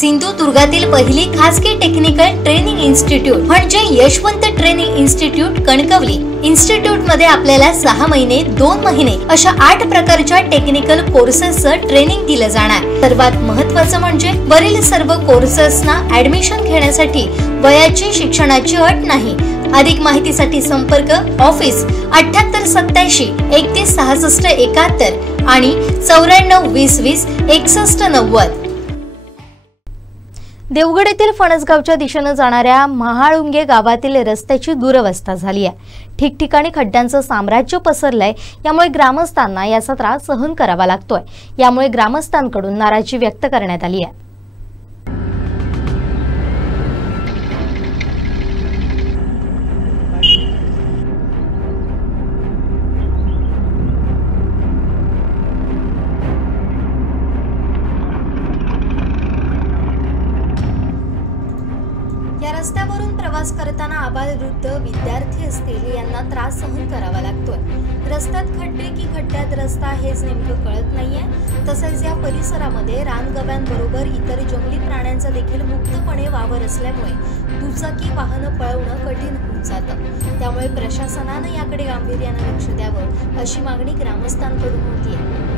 सिंधुदुर्गातील पहिली खासगी technical training institute म्हणजे Yashwant training institute Kankavli. Institute मध्ये आपल्याला 6 महिने 2 महिने अशा 8 प्रकारच्या टेक्निकल कोर्सेसचं ट्रेनिंग दिलं जाणार। सर्वात महत्त्वाचं म्हणजे वरील सर्व कोर्सेसना ऍडमिशन घेण्यासाठी वयाची शिक्षणाची अट नाही। अधिक माहितीसाठी संपर्क ऑफिस 7887 31 66 71 आणि 94 20 20 61 90। देवगड येथील फणसगावच्या दिशेने जाणाऱ्या महाळुंगे गावातील रस्त्याची दुरवस्था झाली आहे। ठिकठिकाणी खड्ड्यांचं साम्राज्य पसरलंय। यामुळे ग्रामस्थांना याचा त्रास सहन करावा लागतोय। यामुळे ग्रामस्थांकडून नाराजी व्यक्त करण्यात आली आहे। या रस्त्यावरून प्रवास करताना आबालवृद्ध विद्यार्थी असतील यांना त्रास सहन करावा लागतोय। रस्त्यात खड्डे की खड्ड्यात रस्ता हेच नेमकं कळत नाहीये। तसेच या परिसरामध्ये रानगव्यांबरोबर इतर जंगली प्राण्यांचा देखील मुक्तपणे वावर असल्यामुळे दुचाकी वाहनं पळवणं कठीण होऊन जातं। त्यामुळे प्रशासनाने याकडे गांभीर्याने लक्ष द्यावं अशी मागणी ग्रामस्थांकडून होतीये।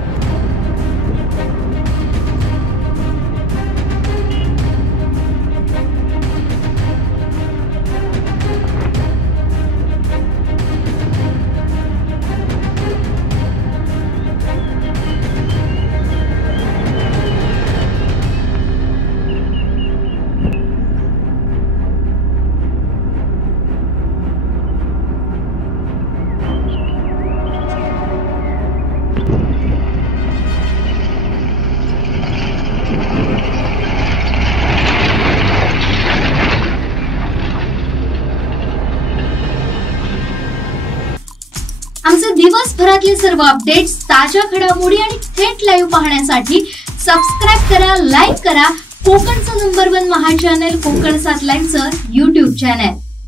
आमचे दिवसभरातले सर्व अपडेट्स, ताज्या घडामोडी आणि थेट लाईव्ह पाहण्यासाठी सबस्क्राइब करा, लाईक करा कोकणचं नंबर 1 महा चॅनल कोकण 7 लाईव्हचं YouTube चॅनल।